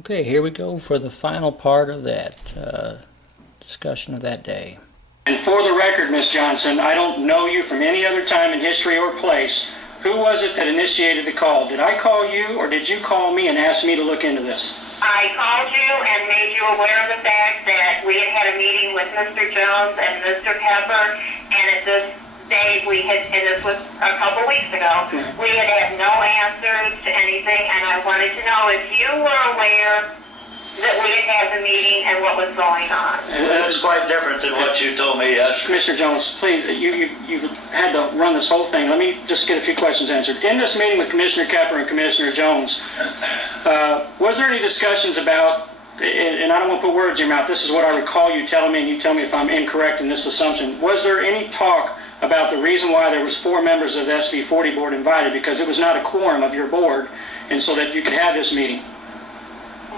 Okay, here we go for the final part of that discussion of that day. And for the record, Ms. Johnson, I don't know you from any other time in history or place. Who was it that initiated the call? Did I call you, or did you call me and ask me to look into this? I called you and made you aware of the fact that we had a meeting with Mr. Jones and Mr. Pepper, and at this date and this was a couple weeks ago, we had no answers to anything, and I wanted to know if you were aware that we had had the meeting and what was going on. And it's quite different than what you told me yesterday. Commissioner Jones, please, you've had to run this whole thing. Let me just get a few questions answered. In this meeting with Commissioner Kepper and Commissioner Jones, was there any discussions about, and I don't want to put words in your mouth, this is what I recall you telling me, and you tell me if I'm incorrect in this assumption. Was there any talk about the reason why there was 4 members of the SB 40 board invited? Because it was not a quorum of your board, and so that you could have this meeting.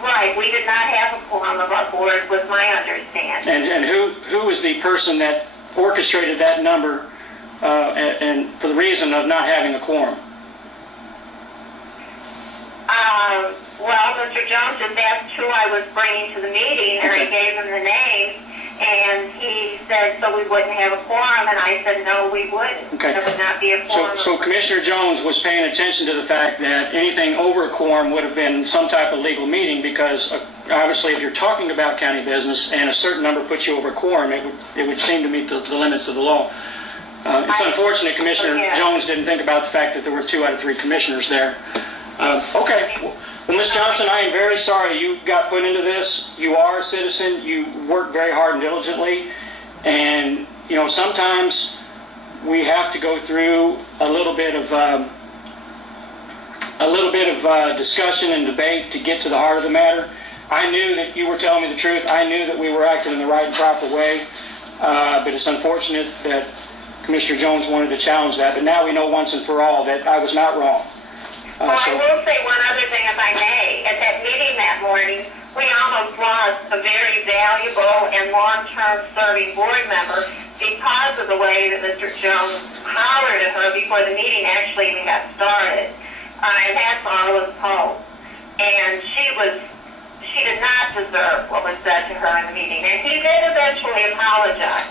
Right, we did not have a quorum of our board, was my understanding. And who was the person that orchestrated that number and for the reason of not having a quorum? Well, Mr. Jones just asked who I was bringing to the meeting, and I gave him the names, and he said so we wouldn't have a quorum, and I said no, we wouldn't. Okay. There would not be a quorum. So Commissioner Jones was paying attention to the fact that anything over a quorum would have been some type of legal meeting, because obviously if you're talking about county business and a certain number puts you over a quorum, it would seem to meet the limits of the law. It's unfortunate Commissioner Jones didn't think about the fact that there were 2 out of 3 commissioners there. Okay. Well, Ms. Johnson, I am very sorry you got put into this. You are a citizen. You work very hard and diligently. And, you know, sometimes we have to go through a little bit of discussion and debate to get to the heart of the matter. I knew that you were telling me the truth. I knew that we were acting in the right and proper way. But it's unfortunate that Commissioner Jones wanted to challenge that. But now we know once and for all that I was not wrong. Well, I will say one other thing, if I may. At that meeting that morning, we almost lost a very valuable and long-term serving board member because of the way that Mr. Jones hollered at her before the meeting actually even got started. And that's all it was told. And she did not deserve what was said to her in the meeting. And he did eventually apologize,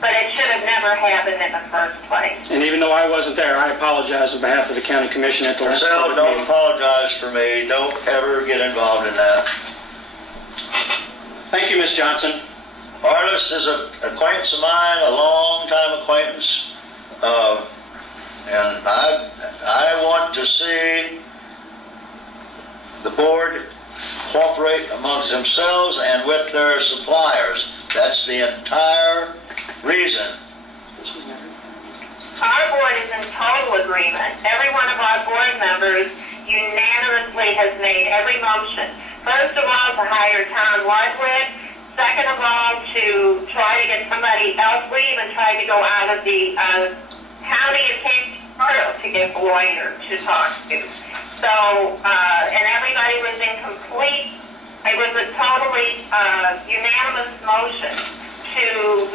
but it should have never happened in the first place. And even though I wasn't there, I apologize on behalf of the county commission at the last Purcell, don't apologize for me. Don't ever get involved in that. Thank you, Ms. Johnson. Arliss is an acquaintance of mine, a long-time acquaintance. And I want to see the board cooperate amongst themselves and with their suppliers. That's the entire reason. Our board is in total agreement. Every one of our board members unanimously has made every motion. First of all, to hire Tom Ludwig. Second of all, to try to get somebody else. We even tried to go out of the county and came to Purcell to get a lawyer to talk to. So, and everybody was in it was a totally unanimous motion to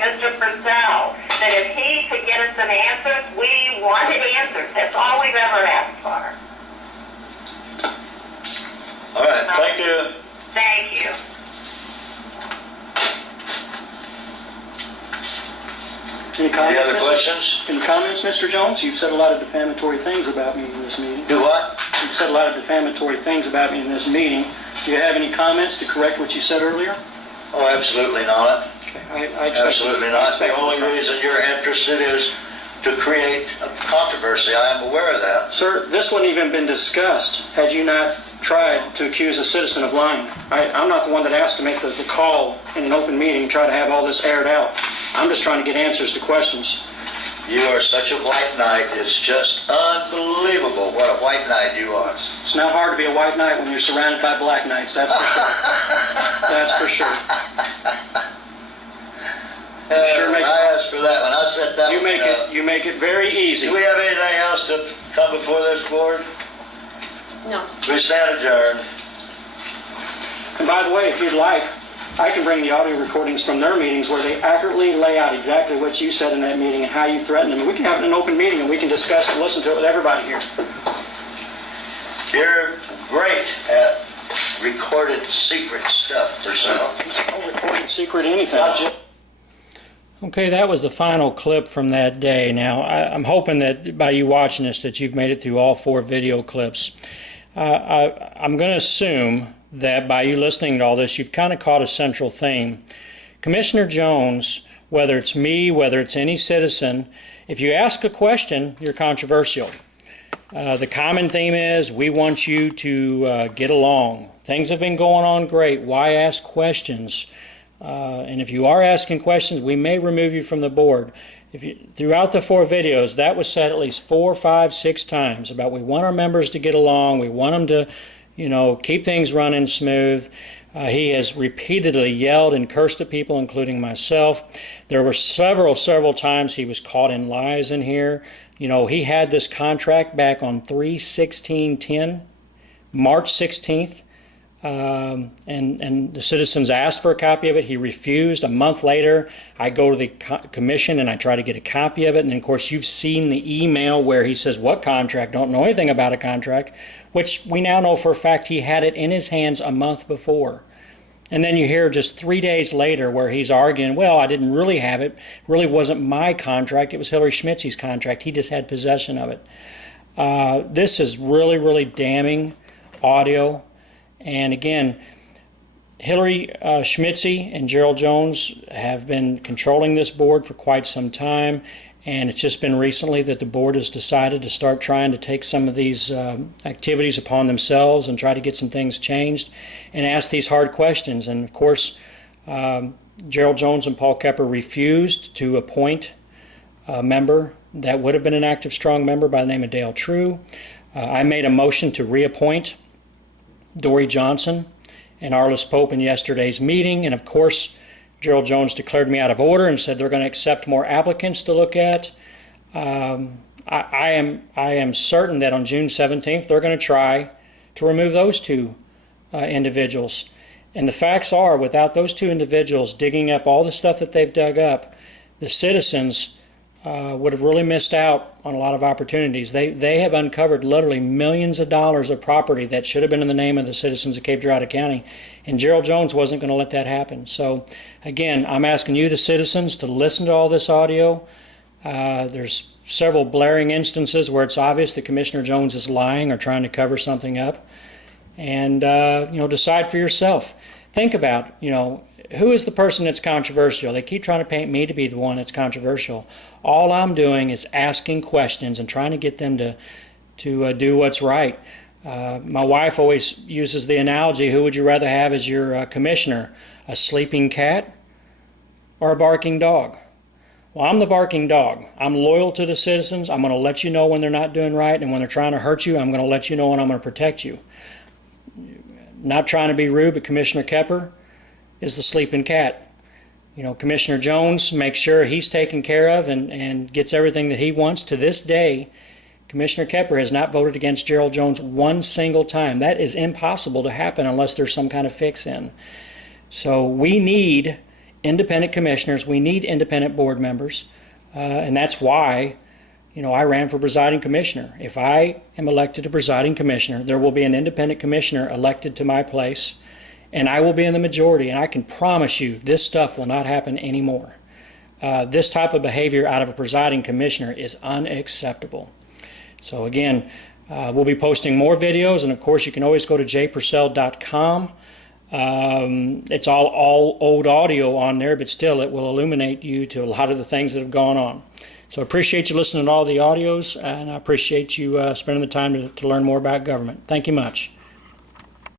Mr. Purcell that if he could get us some answers, we wanted answers. That's all we've ever asked for. All right, thank you. Thank you. Any other questions? Any comments, Mr. Jones? You've said a lot of defamatory things about me in this meeting. Do what? You've said a lot of defamatory things about me in this meeting. Do you have any comments to correct what you said earlier? Oh, absolutely not. Okay. Absolutely not. The only reason you're interested is to create a controversy. I am aware of that. Sir, this wouldn't even been discussed had you not tried to accuse a citizen of lying. I'm not the one that asked to make the call in an open meeting and try to have all this aired out. I'm just trying to get answers to questions. You are such a white knight. It's just unbelievable what a white knight you are. It's not hard to be a white knight when you're surrounded by black knights, that's for sure. That's for sure. I asked for that one. I said that You make it very easy. Do we have anything else to come before this board? No. We stand adjourned. And by the way, if you'd like, I can bring the audio recordings from their meetings where they accurately lay out exactly what you said in that meeting and how you threatened them. We can have it in an open meeting and we can discuss and listen to it with everybody here. You're great at recorded secret stuff, Purcell. No recorded secret anything. Gotcha. Okay, that was the final clip from that day. Now, I'm hoping that by you watching this that you've made it through all 4 video clips. I'm going to assume that by you listening to all this, you've kind of caught a central theme. Commissioner Jones, whether it's me, whether it's any citizen, if you ask a question, you're controversial. The common theme is we want you to get along. Things have been going on great. Why ask questions? And if you are asking questions, we may remove you from the board. Throughout the 4 videos, that was said at least 4, 5, 6 times about we want our members to get along. We want them to, keep things running smooth. He has repeatedly yelled and cursed at people, including myself. There were several times he was caught in lies in here. He had this contract back on 3/16/10, March 16th. And the citizens asked for a copy of it. He refused. A month later, I go to the commission and I try to get a copy of it. And then, of course, you've seen the email where he says, what contract? Don't know anything about a contract, which we now know for a fact he had it in his hands a month before. And then you hear just 3 days later where he's arguing, well, I didn't really have it. It really wasn't my contract. It was Hillary Schmitzy's contract. He just had possession of it. This is really damning audio. And again, Hillary Schmitzy and Gerald Jones have been controlling this board for quite some time, and it's just been recently that the board has decided to start trying to take some of these activities upon themselves and try to get some things changed and ask these hard questions. And of course, Gerald Jones and Paul Kepper refused to appoint a member that would have been an active, strong member by the name of Dale True. I made a motion to reappoint Dory Johnson and Arliss Pope in yesterday's meeting, and of course Gerald Jones declared me out of order and said they're going to accept more applicants to look at. I am certain that on June 17th they're going to try to remove those 2 individuals. And the facts are, without those 2 individuals digging up all the stuff that they've dug up, the citizens would have really missed out on a lot of opportunities. They have uncovered literally millions of dollars of property that should have been in the name of the citizens of Cape Girardeau County, and Gerald Jones wasn't going to let that happen. So again, I'm asking you, the citizens, to listen to all this audio. There's several blaring instances where it's obvious that Commissioner Jones is lying or trying to cover something up, and decide for yourself. Think about, who is the person that's controversial? They keep trying to paint me to be the one that's controversial. All I'm doing is asking questions and trying to get them to do what's right. My wife always uses the analogy, who would you rather have as your commissioner, a sleeping cat or a barking dog? Well, I'm the barking dog. I'm loyal to the citizens. I'm going to let you know when they're not doing right, and when they're trying to hurt you, I'm going to let you know, and I'm going to protect you. Not trying to be rude, but Commissioner Kepper is the sleeping cat. Commissioner Jones makes sure he's taken care of and gets everything that he wants. To this day, Commissioner Kepper has not voted against Gerald Jones one single time. That is impossible to happen unless there's some kind of fix in. So we need independent commissioners. We need independent board members. And that's why, I ran for presiding commissioner. If I am elected to presiding commissioner, there will be an independent commissioner elected to my place, and I will be in the majority, and I can promise you this stuff will not happen anymore. This type of behavior out of a presiding commissioner is unacceptable. So again, we'll be posting more videos, and of course you can always go to jpurcell.com. It's all old audio on there, but still it will illuminate you to a lot of the things that have gone on. So I appreciate you listening to all the audios, and I appreciate you spending the time to learn more about government. Thank you much.